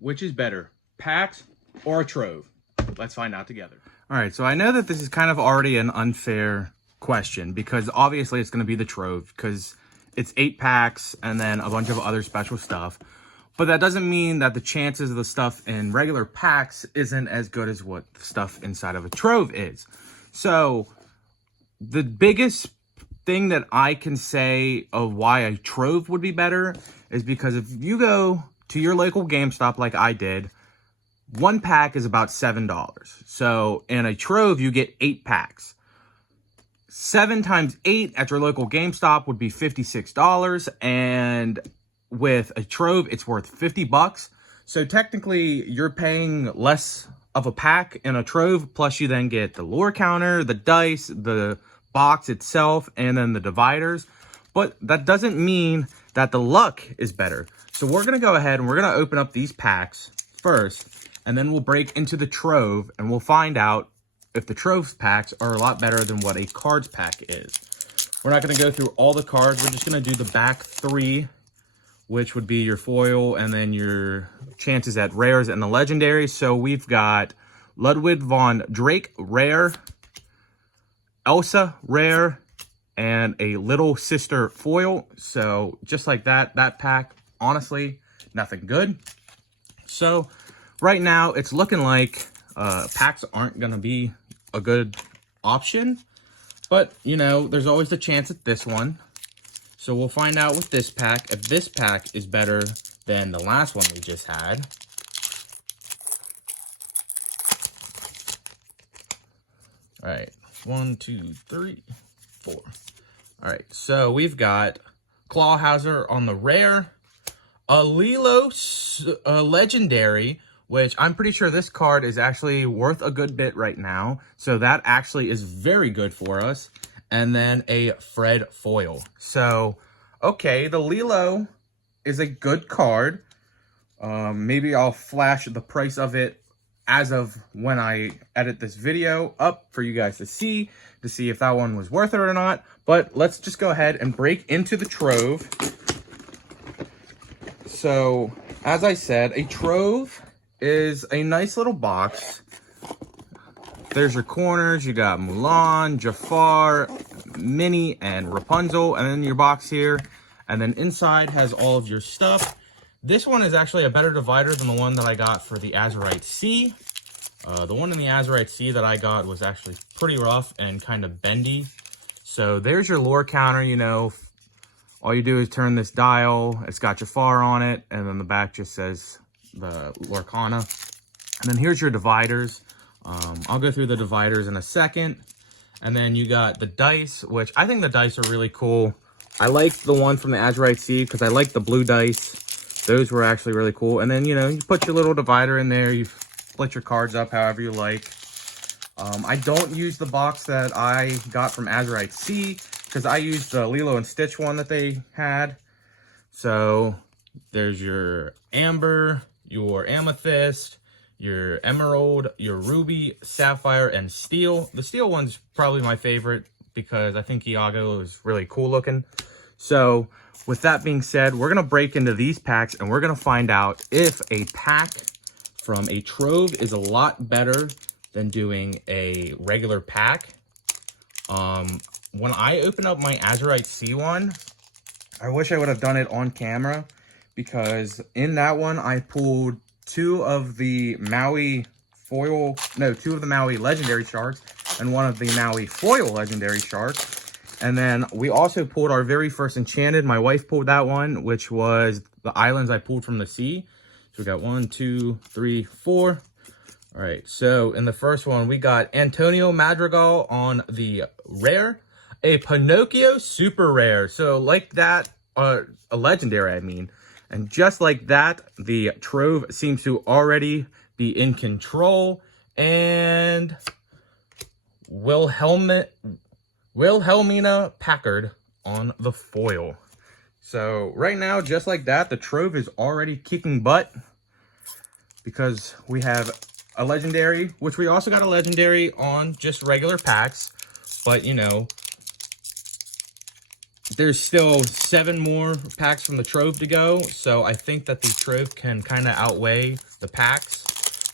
which is better, packs or a Trove? Let's find out together. All right, so I know that this is kind of already an unfair question because obviously it's going to be the Trove because it's 8 packs and then a bunch of other special stuff. But that doesn't mean that the chances of the stuff in regular packs isn't as good as what the stuff inside of a Trove is. So the biggest thing that I can say of why a Trove would be better is because if you go to your local GameStop like I did, 1 pack is about $7. So in a Trove, you get 8 packs. 7 times 8 at your local GameStop would be $56. And with a Trove, it's worth 50 bucks. So technically, you're paying less of a pack in a Trove. Plus, you then get the lure counter, the dice, the box itself, and then the dividers. But that doesn't mean that the luck is better. So we're going to go ahead and we're going to open up these packs first. And then we'll break into the Trove and we'll find out if the Trove packs are a lot better than what a cards pack is. We're not going to go through all the cards. We're just going to do the back 3, which would be your foil and then your chances at rares and the legendaries. So we've got Ludwig von Drake rare, Elsa rare, and a little sister foil. So just like that, that pack, honestly, nothing good. So right now, it's looking like packs aren't going to be a good option. But, you know, there's always the chance at this one. So we'll find out with this pack if this pack is better than the last one we just had. All right. 1, 2, 3, 4. All right. So we've got Clawhauser on the rare. A Lilo legendary, which I'm pretty sure this card is actually worth a good bit right now. So that actually is very good for us. And then a Fred foil. So, okay, the Lilo is a good card. Maybe I'll flash the price of it as of when I edit this video up for you guys to see if that one was worth it or not. But let's just go ahead and break into the Trove. So, as I said, a Trove is a nice little box. There's your corners. You got Mulan, Jafar, Minnie, and Rapunzel. And then your box here. And then inside has all of your stuff. This one is actually a better divider than the one that I got for the Azurite Sea. The one in the Azurite Sea that I got was actually pretty rough and kind of bendy. So there's your lore counter, you know. All you do is turn this dial. It's got Jafar on it. And then the back just says the Lorcana. And then here's your dividers. I'll go through the dividers in a second. And then you got the dice, which I think the dice are really cool. I like the one from the Azurite Sea because I like the blue dice. Those were actually really cool. And then, you know, you put your little divider in there. You split your cards up however you like. I don't use the box that I got from Azurite Sea because I used the Lilo and Stitch one that they had. So there's your Amber, your Amethyst, your Emerald, your Ruby, Sapphire, and Steel. The Steel one's probably my favorite because I think Iago is really cool looking. So with that being said, we're going to break into these packs and we're going to find out if a pack from a Trove is a lot better than doing a regular pack. When I opened up my Azurite Sea one, I wish I would have done it on camera because in that one I pulled two of the Maui legendary sharks and one of the Maui foil legendary sharks. And then we also pulled our very first enchanted. My wife pulled that one, which was the islands I pulled from the sea. So we got 1, 2, 3, 4. All right, so in the first one, we got Antonio Madrigal on the rare, a Pinocchio super rare. So like that, a legendary, I mean. And just like that, the Trove seems to already be in control. And Wilhelmina Packard on the foil. So right now, just like that, the Trove is already kicking butt because we have a legendary, which we also got a legendary on just regular packs. But, you know, there's still 7 more packs from the Trove to go. So I think that the Trove can kind of outweigh the packs.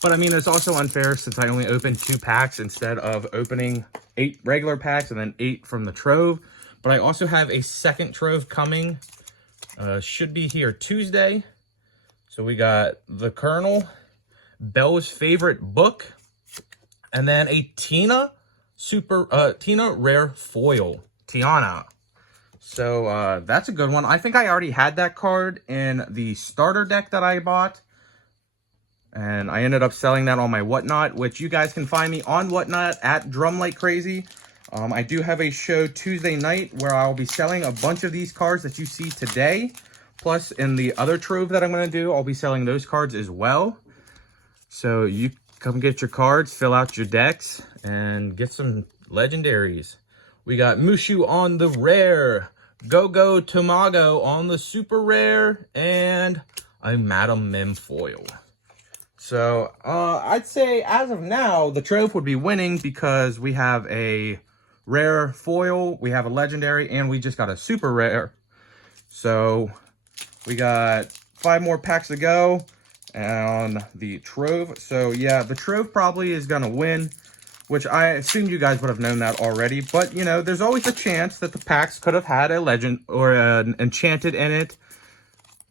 But I mean, it's also unfair since I only opened 2 packs instead of opening 8 regular packs and then 8 from the Trove. But I also have a second Trove coming. Should be here Tuesday. So we got the Colonel, Belle's favorite book, and then a Tina rare foil. Tiana. So that's a good one. I think I already had that card in the starter deck that I bought. And I ended up selling that on my Whatnot, which you guys can find me on Whatnot at Drumlikecrazy. I do have a show Tuesday night where I'll be selling a bunch of these cards that you see today. Plus, in the other Trove that I'm going to do, I'll be selling those cards as well. So you come get your cards, fill out your decks, and get some legendaries. We got Mushu on the rare, Go-Go Tamago on the super rare, and a Madam Mim foil. So, I'd say as of now, the Trove would be winning because we have a rare foil, we have a legendary, and we just got a super rare. So, we got 5 more packs to go on the Trove. So, yeah, the Trove probably is going to win, which I assume you guys would have known that already. But, you know, there's always a chance that the packs could have had a legend or an enchanted in it.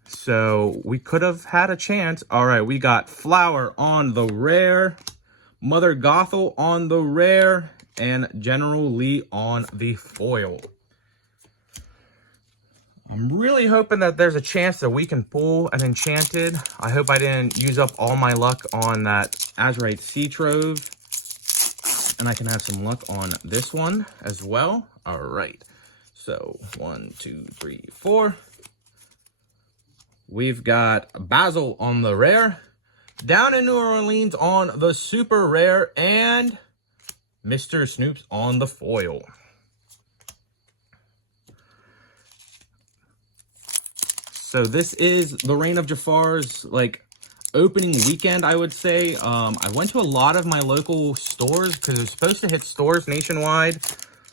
So we could have had a chance. All right, we got Flower on the rare, Mother Gothel on the rare, and General Lee on the foil. I'm really hoping that there's a chance that we can pull an enchanted. I hope I didn't use up all my luck on that Azurite Sea Trove. And I can have some luck on this one as well. All right, so 1, 2, 3, 4. We've got Basil on the rare, Down in New Orleans on the super rare, and Mr. Snoops on the foil. So this is the Reign of Jafar's opening weekend, I would say. I went to a lot of my local stores because it's supposed to hit stores nationwide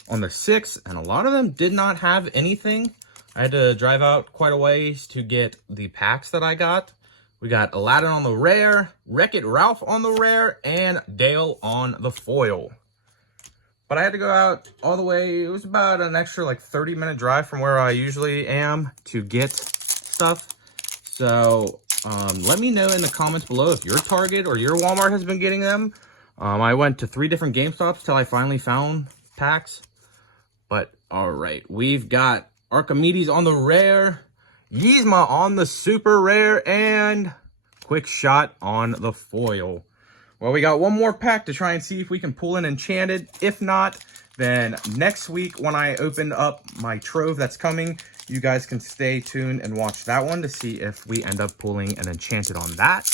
on the 6th, and a lot of them did not have anything. I had to drive out quite a ways to get the packs that I got. We got Aladdin on the rare, Wreck-It Ralph on the rare, and Dale on the foil. But I had to go out all the way. It was about an extra 30-minute drive from where I usually am to get stuff. So let me know in the comments below if your Target or your Walmart has been getting them. I went to 3 different GameStops till I finally found packs. But all right, we've got Archimedes on the rare, Yzma on the super rare, and Quick Shot on the foil. Well, we got one more pack to try and see if we can pull an enchanted. If not, then next week when I open up my Trove that's coming, you guys can stay tuned and watch that one to see if we end up pulling an enchanted on that.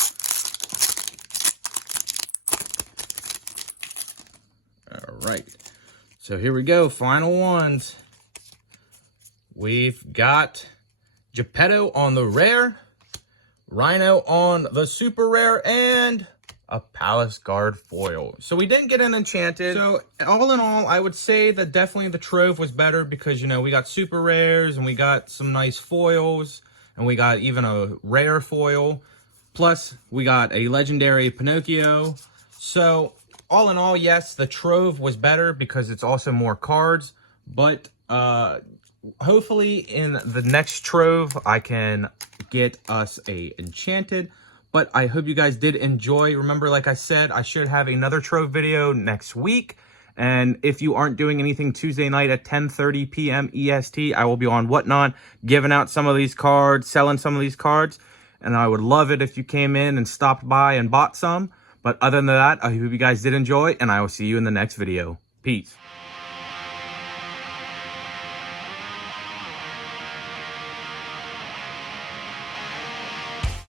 All right, so here we go, final ones. We've got Geppetto on the rare, Rhino on the super rare, and a Palace Guard foil. So we didn't get an enchanted. So all in all, I would say that definitely the Trove was better because, you know, we got super rares and we got some nice foils and we got even a rare foil. Plus we got a legendary Pinocchio. So all in all, yes, the Trove was better because it's also more cards, but hopefully in the next Trove I can get us a enchanted. But I hope you guys did enjoy. Remember, like I said, I should have another Trove video next week. And if you aren't doing anything Tuesday night at 10:30 p.m. EST, I will be on Whatnot giving out some of these cards, selling some of these cards. And I would love it if you came in and stopped by and bought some. But other than that, I hope you guys did enjoy, and I will see you in the next video. Peace.